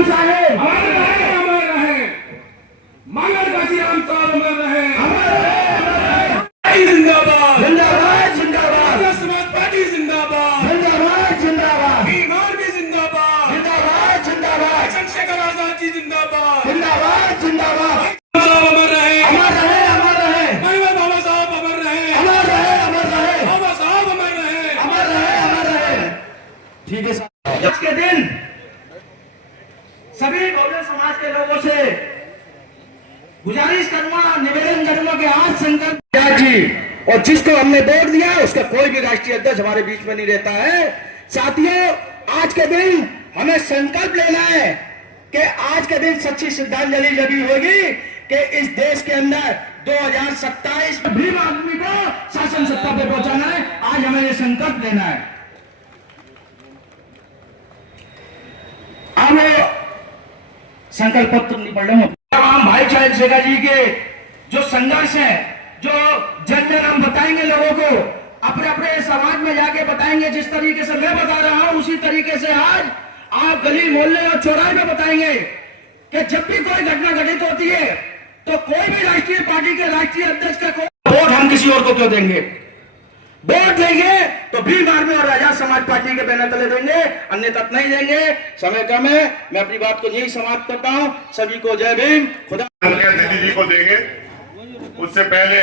काशीराम साहेब अमर रहे, अमर रहे। मंगल काशीराम साहब अमर रहे, अमर रहे, अमर रहे। जिंदाबाद, जिंदाबाद जिंदाबाद आर्य समाज पार्टी जिंदाबाद, जिंदाबाद जिंदाबाद ईमान भी जिंदाबाद, जिंदाबाद जिंदाबाद चंद्रशेखर आजाद जी जिंदाबाद। जिंदाबाद जिंदाबाद साहब अमर रहे, अमर रहे, अमर रहे। महबूब बाबा साहब अमर रहे, अमर रहे, अमर रहे। बाबा साहब अमर रहे, अमर रहे, अमर रहे। ठीक है साहब। आज के दिन सभी बहुजन समाज के लोगों से गुजारिश करूंगा, निवेदन करूंगा कि आज संकल्प जी और जिसको हमने वोट दिया उसका कोई भी राष्ट्रीय अध्यक्ष हमारे बीच में नहीं रहता है। साथियों, आज के दिन हमें संकल्प लेना है कि आज के दिन सच्ची श्रद्धांजलि जब होगी कि इस देश के अंदर 2027 भीम आदमी को शासन सत्ता पे पहुंचाना है। आज हमें ये संकल्प लेना है। अब संकल्प पत्र नहीं पढ़ रहा तमाम भाई चंद्रशेखर जी के जो संघर्ष है, जो जन जन हम बताएंगे लोगों को, अपने अपने समाज में जाके बताएंगे। जिस तरीके से मैं बता रहा हूं उसी तरीके से आज आप गली मोहल्ले और चौराहे में बताएंगे कि जब भी कोई घटना घटित होती है तो कोई भी राष्ट्रीय पार्टी के राष्ट्रीय अध्यक्ष का वोट हम किसी और को क्यों देंगे। वोट देंगे तो भीम आर्मी और आजाद समाज पार्टी के बैनर तले देंगे, अन्यथा नहीं देंगे। समय कम है, मैं अपनी बात को यही समाप्त करता हूं। सभी को जय भीम। खुदा दीदी जी को देंगे। उससे पहले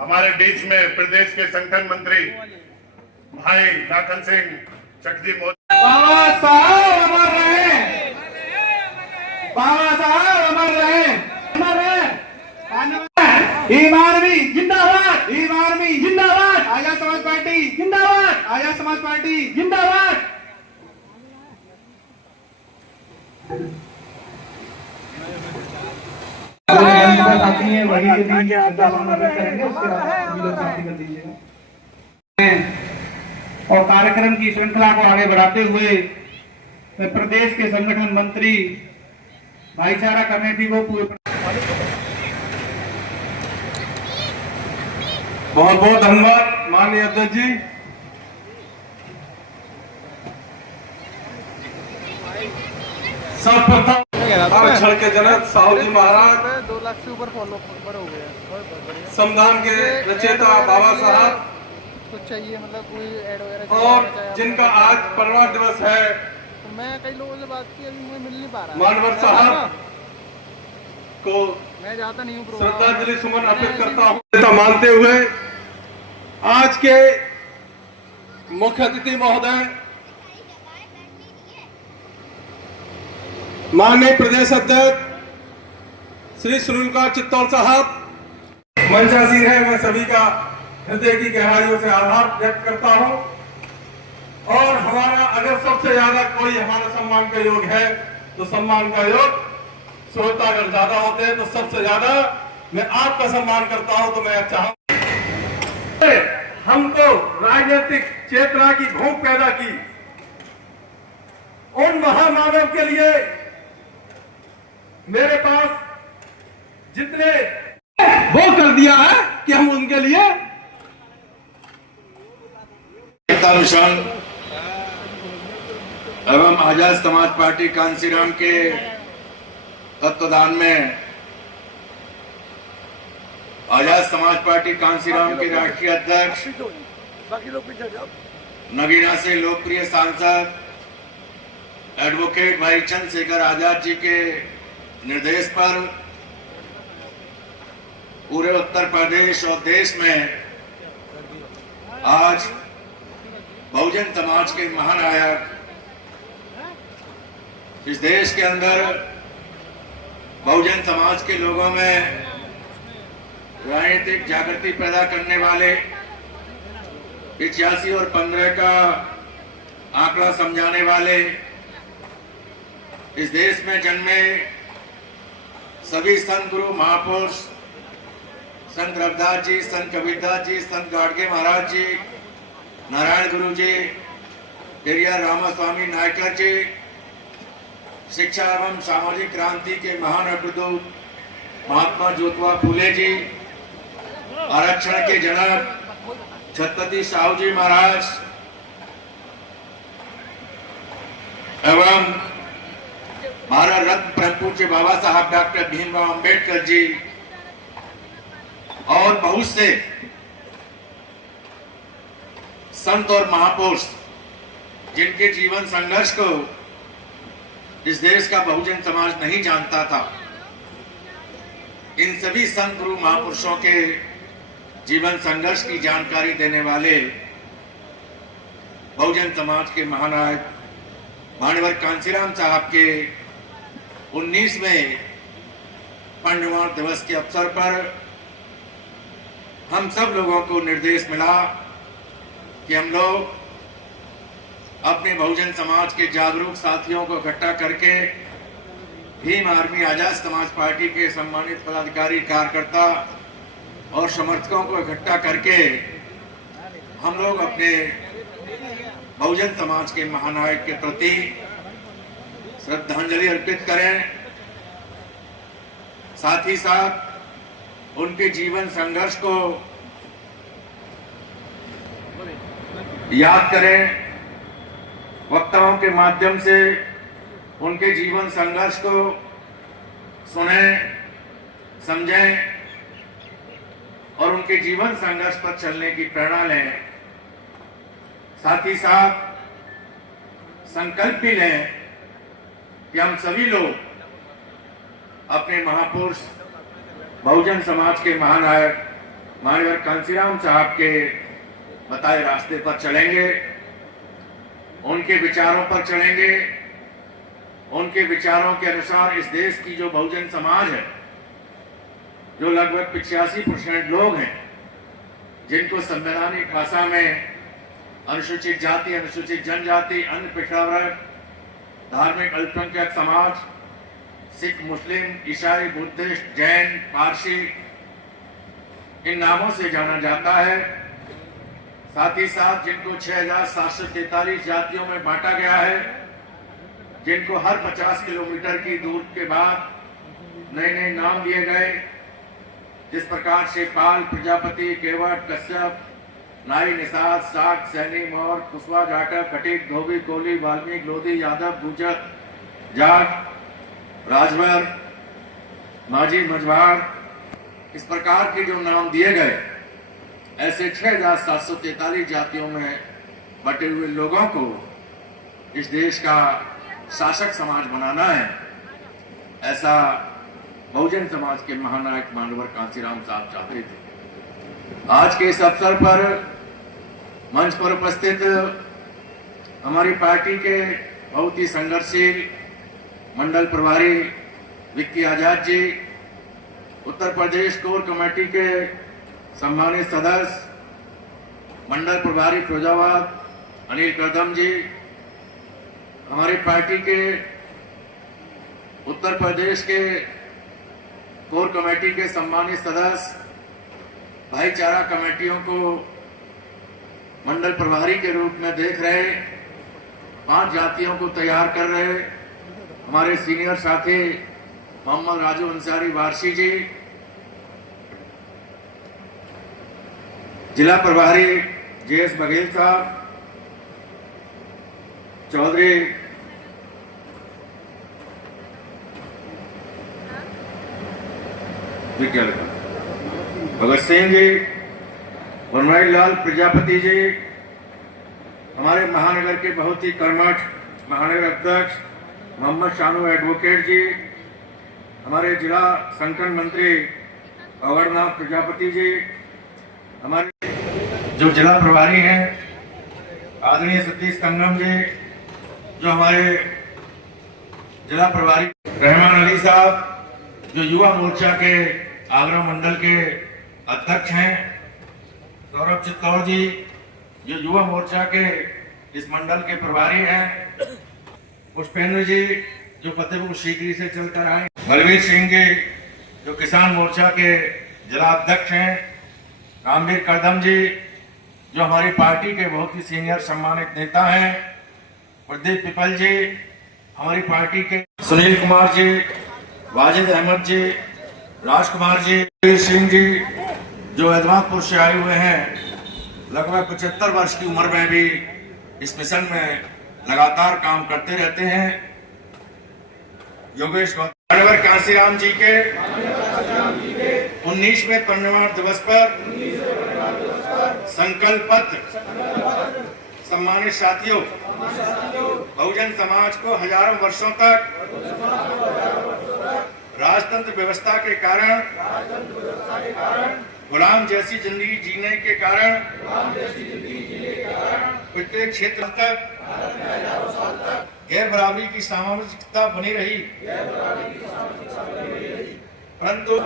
हमारे बीच में प्रदेश के संगठन मंत्री भाई लाखन सिंह चटजी बाबा साहब अमर रहे, बाबा साहब अमर रहे, अमर रहे। ईमान भी जिंदाबाद, ईमान भी जिंदाबाद, आजाद समाज पार्टी जिंदाबाद, आजाद समाज पार्टी जिंदाबाद। आती है वही के दिन करेंगे, उसके बाद कर दीजिएगा। और कार्यक्रम की श्रृंखला को आगे बढ़ाते हुए मैं प्रदेश के संगठन मंत्री भाईचारा कमेटी को बहुत बहुत धन्यवाद माननीय अध्यक्ष जी। सर्वप्रथम आरक्षण के जनक साहू जी महाराज 2 लाख से ऊपर फॉलोवर हो गया। संविधान के रचयिता बाबा साहब कुछ चाहिए मतलब कोई ऐड वगैरह और जिनका आज परिवार दिवस है, तो मैं कई लोगों से बात की, अभी मुझे मिल नहीं पा रहा। मानवर साहब को मैं जाता नहीं हूँ, श्रद्धांजलि सुमन अर्पित करता हूँ। मानते हुए आज के मुख्य अतिथि महोदय माननीय प्रदेश अध्यक्ष श्री सुनील चित्तौड़ साहब मंचासीन है, मैं सभी का हृदय की गहराइयों से आभार व्यक्त करता हूं। और हमारा अगर सबसे ज्यादा कोई हमारा सम्मान का योग है तो सम्मान का योग श्रोता अगर ज्यादा होते हैं तो सबसे ज्यादा मैं आपका सम्मान करता हूं। तो मैं चाहूं हमको राजनीतिक चेतना की भूख पैदा की उन महामानव के लिए मेरे पास जितने वो कर दिया है कि हम उनके लिए एकता मिशन एवं आजाद समाज पार्टी कांसीराम के तत्वाधान में आजाद समाज पार्टी कांसीराम के राष्ट्रीय अध्यक्ष नगीना से लोकप्रिय सांसद एडवोकेट भाई चंद्रशेखर आजाद जी के निर्देश पर पूरे उत्तर प्रदेश और देश में आज बहुजन समाज के महानायक इस देश के अंदर बहुजन समाज के लोगों में राजनीतिक जागृति पैदा करने वाले 85 और 15 का आंकड़ा समझाने वाले इस देश में जन्मे सभी संत गुरु महापुरुष संत रविदास जी, संत कबीरदास जी, संत गाडगे महाराज जी, नारायण गुरु जी, पेरियार रामास्वामी नायकर जी, शिक्षा एवं सामाजिक क्रांति के महान अग्रदूत महात्मा ज्योतिबा फूले जी, आरक्षण के जनक छत्रपति साहू जी महाराज एवं भारत रत्न परम पूज्य बाबा साहब डॉक्टर भीमराव अंबेडकर जी और बहुत से संत और महापुरुष जिनके जीवन संघर्ष को इस देश का बहुजन समाज नहीं जानता था, इन सभी संत गुरु महापुरुषों के जीवन संघर्ष की जानकारी देने वाले बहुजन समाज के महानायक मानवर कांसीराम साहब के 19वें परिनिर्वाण दिवस के अवसर पर हम सब लोगों को निर्देश मिला कि हम लोग अपने बहुजन समाज के जागरूक साथियों को इकट्ठा करके भीम आर्मी आजाद समाज पार्टी के सम्मानित पदाधिकारी, कार्यकर्ता और समर्थकों को इकट्ठा करके हम लोग अपने बहुजन समाज के महानायक के प्रति श्रद्धांजलि अर्पित करें, साथ ही साथ उनके जीवन संघर्ष को याद करें, वक्ताओं के माध्यम से उनके जीवन संघर्ष को सुनें, समझें और उनके जीवन संघर्ष पर चलने की प्रेरणा लें। साथ ही साथ संकल्प भी लें कि हम सभी लोग अपने महापुरुष बहुजन समाज के महानायक मानवर कांसीराम साहब के बताए रास्ते पर चलेंगे, उनके विचारों पर चलेंगे, उनके विचारों के अनुसार इस देश की जो बहुजन समाज है, जो लगभग 85% लोग हैं, जिनको संवैधानिक भाषा में अनुसूचित जाति, अनुसूचित जनजाति, अन्य पिछड़ा वर्ग, धार्मिक अल्पसंख्यक समाज, सिख, मुस्लिम, ईसाई, बुद्धिस्ट, जैन, पारसी, इन नामों से जाना जाता है। साथ ही साथ जिनको 6743 जातियों में बांटा गया है, जिनको हर 50 किलोमीटर की दूर के बाद नए नए नाम दिए गए, जिस प्रकार से पाल, प्रजापति, केवट, कश्यप, नाई, निषाद, साग, सैनी, मौर्य, कुशवाहा, जाटव, खटीक, धोबी, कोली, वाल्मीकि, लोधी, यादव, गुर्जर, जाट, राजभर, माझी, मझवाड़, इस प्रकार के जो नाम दिए गए, ऐसे 6743 जातियों में बटे हुए लोगों को इस देश का शासक समाज बनाना है, ऐसा बहुजन समाज के महानायक मानवर कांसीराम साहब चाहते थे। आज के इस अवसर पर मंच पर उपस्थित हमारी पार्टी के बहुत ही संघर्षशील मंडल प्रभारी विक्की आजाद जी, उत्तर प्रदेश कोर कमेटी के सम्मानित सदस्य मंडल प्रभारी फिरोजाबाद अनिल कदम जी, हमारी पार्टी के उत्तर प्रदेश के कोर कमेटी के सम्मानित सदस्य, भाईचारा कमेटियों को मंडल प्रभारी के रूप में देख रहे, 5 जातियों को तैयार कर रहे हमारे सीनियर साथी मोहम्मद राजू अंसारी वारसी जी, जिला प्रभारी जेएस बघेल साहब, चौधरी भगत सिंह जी, बनवारी लाल प्रजापति जी, हमारे महानगर के बहुत ही कर्मठ महानगर अध्यक्ष मोहम्मद शानू एडवोकेट जी, हमारे जिला संगठन मंत्री अवरनाथ प्रजापति जी, हमारे जो जिला प्रभारी हैं आदरणीय सतीश संगम जी, जो हमारे जिला प्रभारी रहमान अली साहब, जो युवा मोर्चा के आगरा मंडल के अध्यक्ष हैं, सौरभ चित्तौड़ जी, जो युवा मोर्चा के इस मंडल के प्रभारी हैं, पुष्पेंद्र जी, जो फतेहपुर सीकरी से चलकर आए, बलवीर सिंह जी, जो किसान मोर्चा के जिला अध्यक्ष हैं, रामवीर कदम जी, जो हमारी पार्टी के बहुत ही सीनियर सम्मानित नेता हैं, प्रदीप पिपल जी, हमारी पार्टी के सुनील कुमार जी, वाजिद अहमद जी, राजकुमार जी, वीर सिंह जी, जो हैदराबाद से आए हुए हैं, लगभग 75 वर्ष की उम्र में भी इस मिशन में लगातार काम करते रहते हैं। योगेश मानवर कांसीराम जी के 19वें परिनिर्वाण दिवस पर संकल्प पत्र। सम्मानित साथियों, बहुजन समाज को हजारों वर्षों तक राजतंत्र व्यवस्था के कारण, गुलाम जैसी जिंदगी जीने के कारण प्रत्येक क्षेत्र तक गैर बराबरी की सामाजिकता बनी रही, परंतु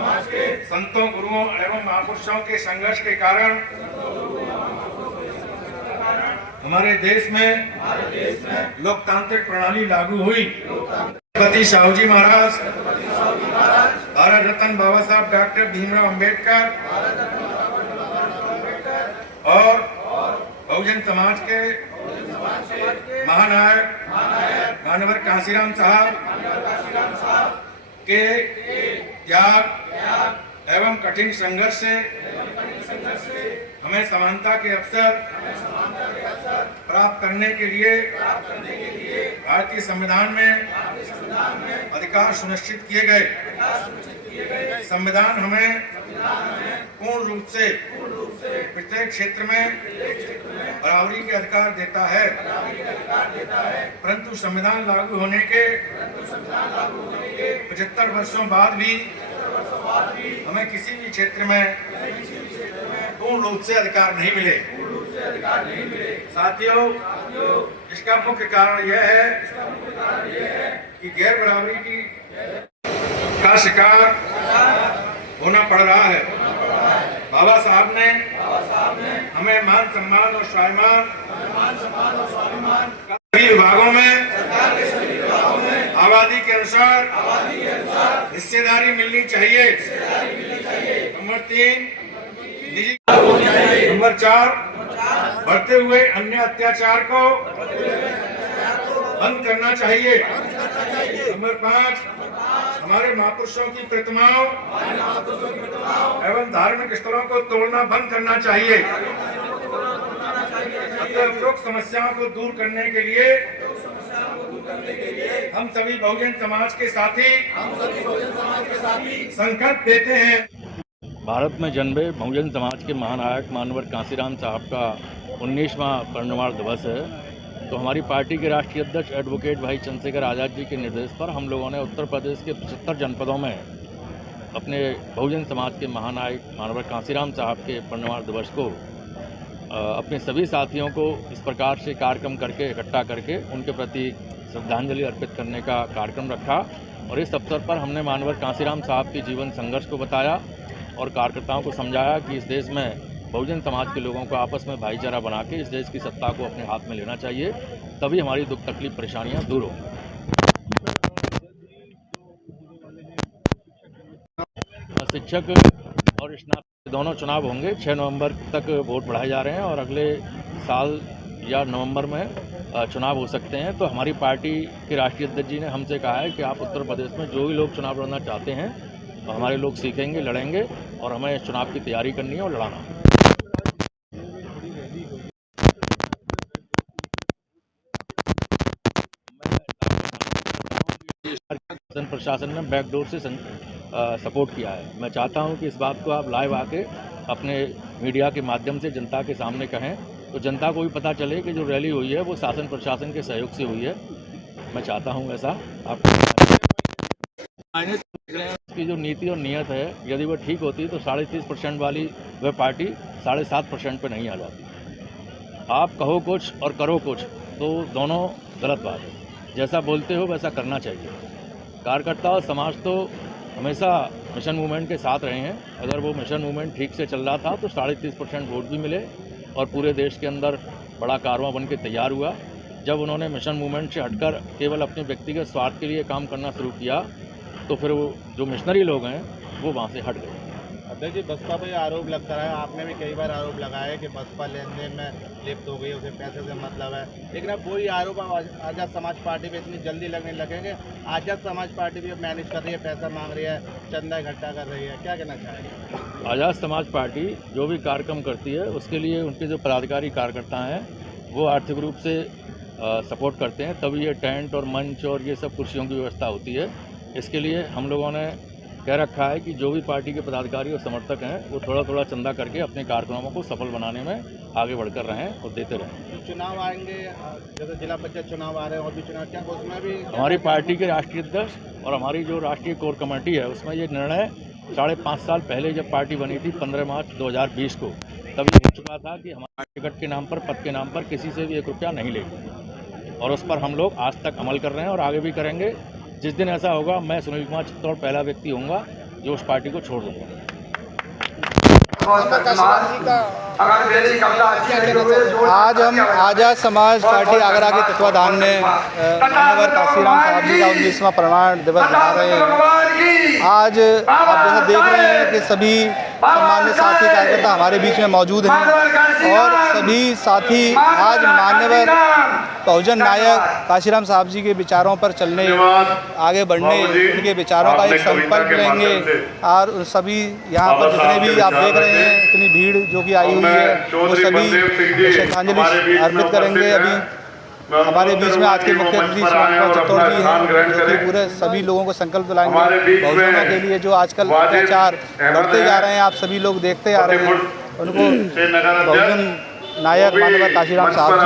संतों, गुरुओं एवं महापुरुषों के संघर्ष के कारण हमारे देश में लोकतांत्रिक प्रणाली लागू हुई। छत्रपति साहू जी महाराज, भारत रत्न बाबा साहब डॉक्टर भीमराव अंबेडकर और बहुजन समाज के महानायक मानवर कांसीराम साहब के त्याग एवं कठिन संघर्ष से हमें समानता के अवसर प्राप्त करने के लिए भारतीय संविधान में अधिकार सुनिश्चित किए गए। संविधान हमें पूर्ण रूप से प्रत्येक क्षेत्र में बराबरी के अधिकार देता है, परंतु संविधान लागू होने के 75 वर्षों बाद भी हमें किसी भी क्षेत्र में पूर्ण रूप से अधिकार नहीं मिले। साथियों, इसका मुख्य कारण यह है कि गैर बराबरी का शिकार होना पड़ रहा है। बाबा साहब ने हमें मान सम्मान और स्वाभिमान सभी विभागों में आबादी के अनुसार हिस्सेदारी मिलनी चाहिए। नंबर 3, नंबर 4, बढ़ते हुए अन्य अत्याचार को बंद करना चाहिए। नंबर 5, हमारे महापुरुषों की प्रतिमाओं एवं धार्मिक स्थलों को तोड़ना बंद करना चाहिए। उपरोक्त समस्याओं को दूर करने के लिए हम सभी बहुजन समाज के साथी संकल्प लेते हैं। भारत में जन्मे बहुजन समाज के महानायक मानवर कांसीराम साहब का 19वां परिनिर्वाण दिवस है, तो हमारी पार्टी के राष्ट्रीय अध्यक्ष एडवोकेट भाई चंद्रशेखर आज़ाद जी के निर्देश पर हम लोगों ने उत्तर प्रदेश के 75 जनपदों में अपने बहुजन समाज के महानायक मानवर कांसीराम साहब के परिनिर्वाण दिवस को अपने सभी साथियों को इस प्रकार से कार्यक्रम करके इकट्ठा करके उनके प्रति श्रद्धांजलि अर्पित करने का कार्यक्रम रखा। और इस अवसर पर हमने मानवर कांसीराम साहब के जीवन संघर्ष को बताया और कार्यकर्ताओं को समझाया कि इस देश में बहुजन समाज के लोगों को आपस में भाईचारा बना के इस देश की सत्ता को अपने हाथ में लेना चाहिए, तभी हमारी दुख तकलीफ परेशानियां दूर होंगी। शिक्षक और स्नातक दोनों चुनाव होंगे। 6 नवंबर तक वोट बढ़ाए जा रहे हैं और अगले साल या नवंबर में चुनाव हो सकते हैं। तो हमारी पार्टी के राष्ट्रीय अध्यक्ष जी ने हमसे कहा है कि आप उत्तर प्रदेश में जो भी लोग चुनाव लड़ना चाहते हैं तो हमारे लोग सीखेंगे, लड़ेंगे और हमें चुनाव की तैयारी करनी है और लड़ाना है। शासन प्रशासन ने बैकडोर से सपोर्ट किया है। मैं चाहता हूं कि इस बात को आप लाइव आके अपने मीडिया के माध्यम से जनता के सामने कहें, तो जनता को भी पता चले कि जो रैली हुई है वो शासन प्रशासन के सहयोग से हुई है। मैं चाहता हूं ऐसा आप की जो नीति और नियत है, यदि वह ठीक होती तो 30.5% वाली वह पार्टी 7.5% पे नहीं आ जाती। आप कहो कुछ और करो कुछ तो दोनों गलत बात है। जैसा बोलते हो वैसा करना चाहिए। कार्यकर्ता और समाज तो हमेशा मिशन मूवमेंट के साथ रहे हैं। अगर वो मिशन मूवमेंट ठीक से चल रहा था तो 30.5% वोट भी मिले और पूरे देश के अंदर बड़ा कारवां बन के तैयार हुआ। जब उन्होंने मिशन मूवमेंट से हटकर केवल अपने व्यक्तिगत स्वार्थ के लिए काम करना शुरू किया तो फिर वो जो मिशनरी लोग हैं वो वहाँ से हट गए। अध्यक्ष जी, बसपा पर आरोप लगता है, आपने भी कई बार आरोप लगाया कि बसपा लेन देन में लिप्त हो गई, उसे पैसे से मतलब है, लेकिन अब वही आरोप आज़ाद समाज पार्टी पे इतनी जल्दी लगने लगेंगे। आज़ाद समाज पार्टी भी अब मैनेज कर रही है, पैसा मांग रही है, चंदा इकट्ठा कर रही है, क्या कहना चाहेंगे? आज़ाद समाज पार्टी जो भी कार्यक्रम करती है उसके लिए उनके जो पदाधिकारी कार्यकर्ता हैं वो आर्थिक रूप से सपोर्ट करते हैं, तभी ये टेंट और मंच और ये सब कुर्सियों की व्यवस्था होती है। इसके लिए हम लोगों ने कह रखा है कि जो भी पार्टी के पदाधिकारी और समर्थक हैं वो थोड़ा थोड़ा चंदा करके अपने कार्यक्रमों को सफल बनाने में आगे बढ़कर रहें और देते रहें। जो चुनाव आएंगे, जैसे जिला पंचायत चुनाव आ रहे हैं और भी चुनाव, क्या उसमें भी हमारी पार्टी के राष्ट्रीय अध्यक्ष और हमारी जो राष्ट्रीय कोर कमेटी है उसमें ये निर्णय 5.5 साल पहले जब पार्टी बनी थी 15 मार्च 2020 को, तब ये हो चुका था कि हमारे टिकट के नाम पर, पद के नाम पर किसी से भी 1 रुपया नहीं लेंगे और उस पर हम लोग आज तक अमल कर रहे हैं और आगे भी करेंगे। जिस दिन ऐसा होगा मैं सुनील कुमार चित्तौड़ पहला व्यक्ति होऊंगा जो उस पार्टी को छोड़ दूंगा। आज हम आज़ाद समाज पार्टी आगरा के तत्वाधान में माननीय काशीराम साहब जी का 19वां प्रमाण दिवस मना रहे हैं। आज आप जैसा देख रहे हैं कि सभी सम्मानित साथी कार्यकर्ता हमारे बीच में मौजूद हैं और सभी साथी आज मान्यवर बहुजन नायक काशीराम साहब जी के विचारों पर चलने, आगे बढ़ने, उनके विचारों का एक संकल्प लेंगे और सभी यहाँ पर जितने भी आप देख रहे हैं इतनी भीड़ जो कि आई हुई है वो सभी श्रद्धांजलि अर्पित करेंगे। अभी हमारे बीच में आज के मुख्यमंत्री सुनील चित्तौड़ जी हैं जो कि पूरे सभी लोगों को संकल्प दिलाएंगे बहुजनों के लिए जो आजकल अत्याचार बढ़ते जा रहे हैं, आप सभी लोग देखते आ रहे हैं, उनको बहुजन नायक माननीय काशीराम साहब जी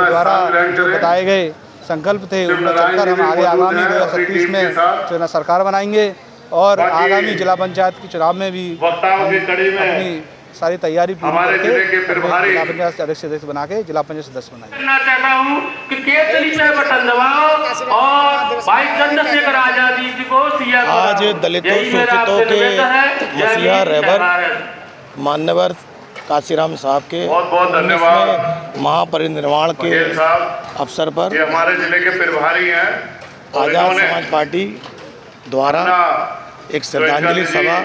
द्वारा जो बताए गए संकल्प थे उनमें चलकर हम आगे आगामी 2037 में चुनाव सरकार बनाएंगे और आगामी जिला पंचायत के चुनाव में भी अपनी सारी तैयारी पूरी करके जिला पंचायत अध्यक्ष बना के जिला पंचायत सदस्य बनाएंगे। चाहता हूँ कि केतली पे बटन दबाओ और भाई चंद्रशेखर आजादी जी को सीएम आज दलितों शोषितों के मसीहा रहबर मान्यवर काशीराम साहब के बहुत धन्यवाद महापरिनिर्वाण के अवसर पर ये हमारे जिले के प्रभारी हैं। आज़ाद समाज पार्टी द्वारा एक श्रद्धांजलि सभा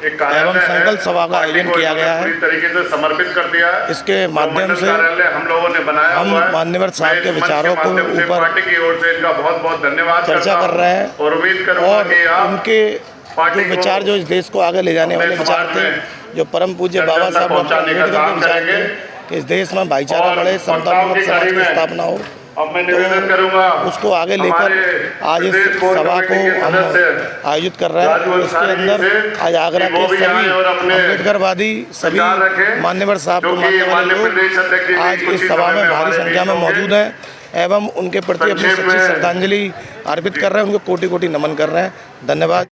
एवं संकल्प सभा का आयोजन किया गया है। तरीके से समर्पित कर दिया है। इसके माध्यम से हम लोगों ने बनाया हम मान्यवर साहब के विचारों को ऊपर पार्टी की ओर से इनका बहुत बहुत धन्यवाद चर्चा कर रहे हैं और उम्मीद और उनके जो विचार, जो इस देश को आगे ले जाने वाले विचार थे, जो परम पूज्य बाबा साहब डॉक्टर अम्बेडकर के विचार थे कि इस देश में भाईचारा बढ़े, समतापूर्वक समाज की स्थापना हो, तो उसको आगे लेकर आज इस सभा को हम आयोजित कर रहे हैं। इसके अंदर आज आगरा के सभी अम्बेडकरवादी, सभी मान्यवर साहब को मानने वाले लोग आज इस सभा में भारी संख्या में मौजूद हैं एवं उनके प्रति अपनी सच्ची श्रद्धांजलि अर्पित कर रहे हैं, उनको कोटि कोटि नमन कर रहे हैं। धन्यवाद।